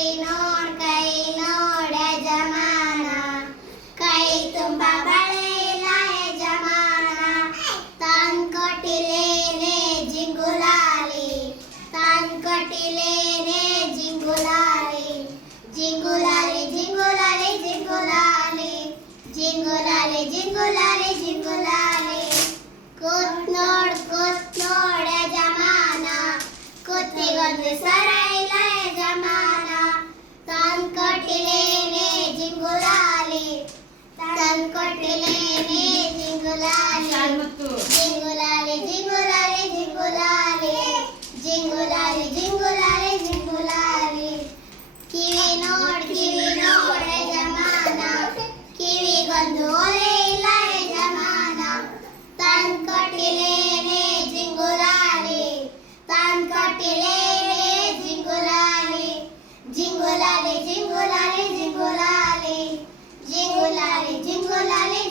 ಕೈ ನೋಡ ಯಜಮಾನ ಕೈ ತುಂಬ ಬಳೆಯಿಲ್ಲ ಯಜಮಾನ ತಂದ್ಕೊಟ್ಟಿಲೇನೆ ಜಿಂಗುಲಾಲಿ ತಂದ್ಕೊಟ್ಟಿಲೇನೆ ಜಿಂಗುಲಾಲಿ ಜಿಂಗುಲಾಲಿ ಜಿಂಗುಲಾಲಿ ಜಿಂಗುಲಾಲಿ ಜಿಂಗುಲಾಲಿ ಜಿಂಗುಲಾಲಿ ಜಿಂಗುಲಾಲಿ ಕೂತ್ ನೋಡ್ ಯಜಮಾನ ಕುತ್ತಿಗೊಂದು ಸರ ಇಲ್ಲ ಯಜಮಾನ ತಂದ್ಕೊಟ್ಟಿಲೇನೆ ಜಿಂಗುಲಾಲಿ ತಂದ್ಕೊಟ್ಟಿಲೇನೆ ಜಿಂಗುಲಾಲಿ ಜಿಂಗುಲಾಲಿ ಜಿಂಗುಲಾಲಿ ಜಿಂಗುಲಾಲಿ ಜಿಂಗುಲಾಲಿ ಜಿಂಗುಲಾಲಿ ಜಿಂಗುಲಾಲಿ ಕಿವಿ ನೋಡ್ ಯಜಮಾನ ಕಿವಿಗೊಂದು ಓಲೆ ಇಲ್ಲ ಯಜಮಾನ ತಂದ್ಕೊಟ್ಟಿಲೇನೆ ಜಿಂಗುಲಾಲಿ ತಂದ್ಕೊಟ್ಟಿಲೇನೆ ಜಿಂಗುಲಾಲಿ ಜಿಂಗುಲಾಲಿ ಜಿಂಗುಲಾಲಿ ಜಿಂಗುಲಾಲಿ ಜಿಂಗುಲಾಲಿ ಜಿಂಗುಲಾಲಿ